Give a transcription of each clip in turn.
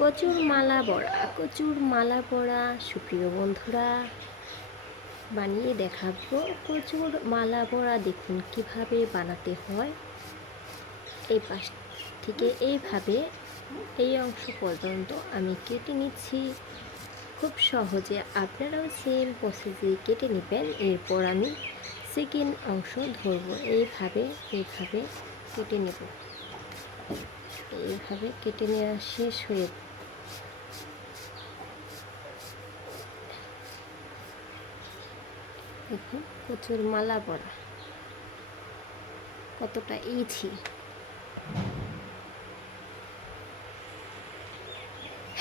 কচুর মালা বড়া, কচুর মালা বড়া সুপ্রিয় বন্ধুরা বানিয়ে দেখাবো। কচুর মালা বড়া দেখুন কিভাবে বানাতে হয়। এই পাশ থেকে এইভাবে এই অংশ পর্যন্ত আমি কেটে নিচ্ছি। খুব সহজে আপনারাও সেম প্রসেসে কেটে নেবেন। এরপর আমি সেকেন্ড অংশ ধরবো। এইভাবে কেটে নেব। এইভাবে কেটে নেওয়া শেষ হয়ে দেখুন কচুর মালা বড়া কতটা ইজি।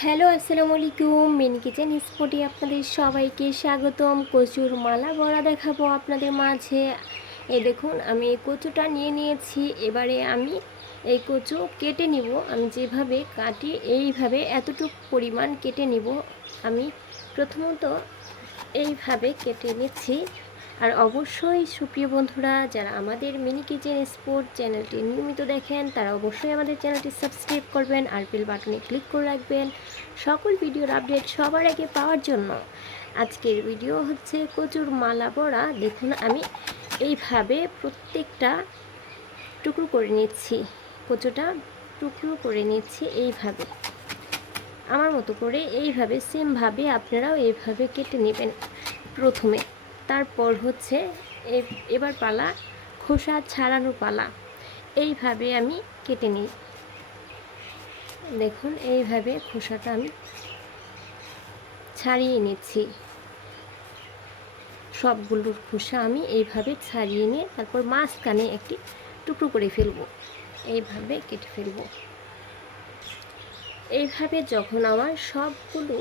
হ্যালো, আসসালামু আলাইকুম। মিনি কিচেন স্পটে আপনাদের সবাইকে স্বাগতম। কচুর মালা বড়া দেখাবো আপনাদের মাঝে। এই দেখুন আমি এই কচুটা নিয়ে নিয়েছি। এবারে আমি এই কচু কেটে নিব। আমি যেভাবে কাটি এইভাবে এতটুকু পরিমাণ কেটে নিব। আমি প্রথমত এইভাবে কেটে নিচ্ছি। আর অবশ্যই সুপ্রিয় বন্ধুরা যারা আমাদের মিনি কিচেন স্পট চ্যানেলটি নিয়মিত দেখেন তারা অবশ্যই আমাদের চ্যানেলটি সাবস্ক্রাইব করবেন আর বেল বাটনে ক্লিক করে রাখবেন সকল ভিডিওর আপডেট সবার আগে পাওয়ার জন্য। আজকের ভিডিও হচ্ছে কচুর মালা বড়া। দেখুন আমি এইভাবে প্রত্যেকটা টুকরো করে নিচ্ছি। কচুটা টুকরো করে নিচ্ছি এইভাবে আমার মতো করে। এইভাবে সেমভাবে আপনারাও এইভাবে কেটে নেবেন প্রথমে। তারপর হচ্ছে এবার পালা খোসা ছাড়ানোর পালা। এইভাবে আমি কেটে নিই। দেখুন এইভাবে খোসাটা আমি ছাড়িয়ে নিচ্ছি। সবগুলোর খোসা আমি এইভাবে ছাড়িয়ে নিয়ে তারপর মাঝখানে একটি টুকরো করে ফেলবো। এইভাবে কেটে ফেলবো। এইভাবে যখন আমার সবগুলো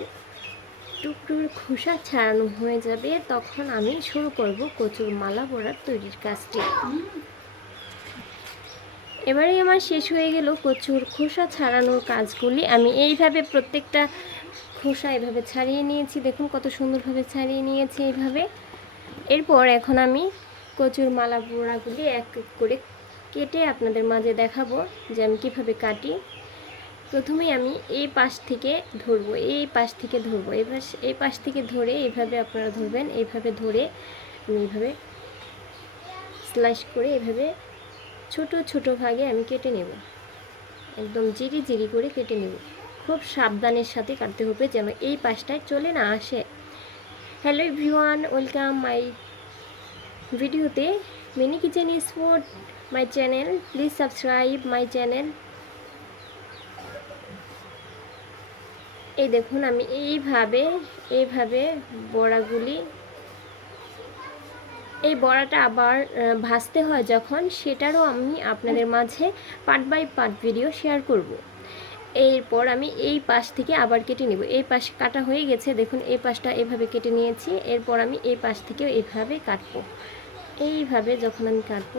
টুকরোর খোসা ছাড়ানো হয়ে যাবে তখন আমি শুরু করব কচুর মালা বড়ার তৈরির কাজটি। এবারে আমার শেষ হয়ে গেল কচুর খোসা ছাড়ানোর কাজগুলি। আমি এইভাবে প্রত্যেকটা খোসা এভাবে ছাড়িয়ে নিয়েছি। দেখুন কত সুন্দরভাবে ছাড়িয়ে নিয়েছি এইভাবে। এরপর এখন আমি কচুর মালা বড়াগুলি এক এক করে কেটে আপনাদের মাঝে দেখাবো যে আমি কীভাবে কাটি। প্রথমে আমি এই পাশ থেকে ধরবো, এই পাশ থেকে ধরবো, এই পাশ থেকে ধরে এইভাবে আপনারা ধরবেন। এইভাবে ধরে আমি এইভাবে স্লাইস করে এইভাবে ছোট ছোট ভাগে আমি কেটে নেব। একদম জিরি জিরি করে কেটে নেব। খুব সাবধানের সাথে কাটতে হবে যেন এই পাশটায় চলে না আসে। হ্যালো এভরিওয়ান, ওয়েলকাম মাই ভিডিওতে mini kitchen spot my channel. Please subscribe my channel. এই দেখুন আমি এইভাবে বড়াগুলি, এই বড়াটা আবার ভাজতে হয় যখন, সেটারও আমি আপনাদের মাঝে part by part video share করব। এরপর আমি এই পাশ থেকে আবার কেটে নেব। এই পাশ কাটা হয়ে গেছে, দেখুন এই পাশটা এইভাবে কেটে নিয়েছি। এরপর আমি এই পাশ থেকেও এইভাবে কাটবো। এইভাবে যখন আমি কাটবো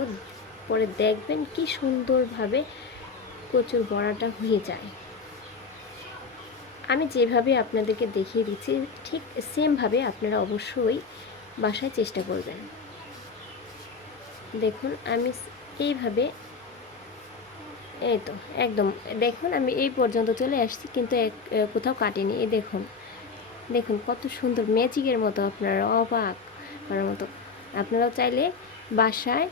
পরে দেখবেন কি সুন্দরভাবে কচুর বড়াটা হয়ে যায়। আমি যেভাবে আপনাদেরকে দেখিয়ে দিচ্ছি ঠিক সেমভাবে আপনারা অবশ্যই বাসায় চেষ্টা করবেন। দেখুন আমি এইভাবে, এই তো একদম দেখুন আমি এই পর্যন্ত চলে আসছি কিন্তু কোথাও কাটিনি। এই দেখুন দেখুন কত সুন্দর, ম্যাজিকের মতো, আপনারা অবাক করার মতো। আপনারাও চাইলে বাসায়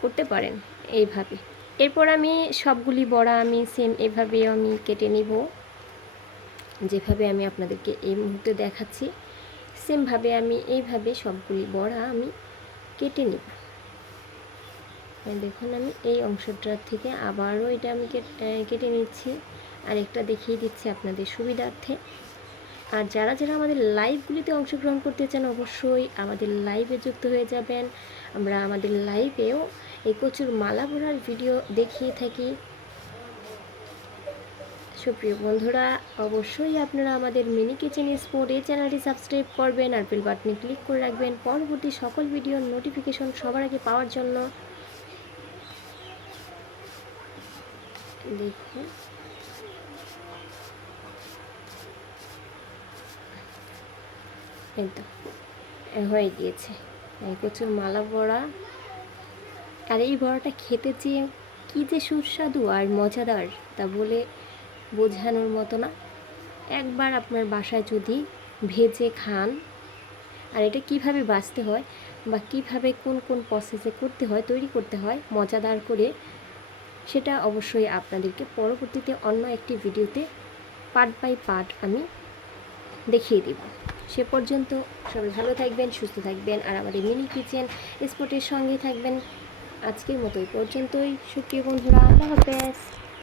করতে পারেন এইভাবে। এরপর আমি সবগুলি বড়া আমি সেম এভাবে আমি কেটে নিব, যেভাবে আমি আপনাদেরকে এই মুহূর্তে দেখাচ্ছি সেমভাবে আমি এইভাবে সবগুলি বড়া আমি কেটে নিব। দেখুন আমি এই অংশটার থেকে আবারও এটা আমি কেটে নিচ্ছি। আরেকটা দেখিয়ে দিচ্ছি আপনাদের সুবিধার্থে। আর যারা যারা আমাদের লাইভগুলিতে অংশগ্রহণ করতে চান অবশ্যই আমাদের লাইভে যুক্ত হয়ে যাবেন। আমরা আমাদের লাইভেও এই কচুর মালা বড়ার ভিডিও দেখিয়ে থাকি। সুপ্রিয় বন্ধুরা অবশ্যই আপনারা আমাদের মিনি কিচেন স্পট এই চ্যানেলটি সাবস্ক্রাইব করবেন আর বেল বাটনে ক্লিক করে রাখবেন পরবর্তী সকল ভিডিওর নোটিফিকেশন সবার আগে পাওয়ার জন্য। দেখুন এই তো হয়ে গিয়েছে কচুর মালা বড়া। আর এই বড়াটা খেতে চেয়ে কী যে সুস্বাদু আর মজাদার তা বলে বোঝানোর মতো না। একবার আপনার বাসায় যদি ভেজে খান, আর এটা কিভাবে বাছতে হয় বা কিভাবে কোন কোন প্রসেসে করতে হয়, তৈরি করতে হয় মজাদার করে, সেটা অবশ্যই আপনাদেরকে পরবর্তীতে অন্য একটি ভিডিওতে পার্ট বাই পার্ট আমি দেখিয়ে দেব। সে পর্যন্ত সবাই ভালো থাকবেন, সুস্থ থাকবেন, আর আমাদের মিনি কিচেন স্পটের সঙ্গে থাকবেন। আজকের মতো এই পর্যন্তই। সুপ্রিয় বন্ধুরা, আল্লাহ হাফেজ।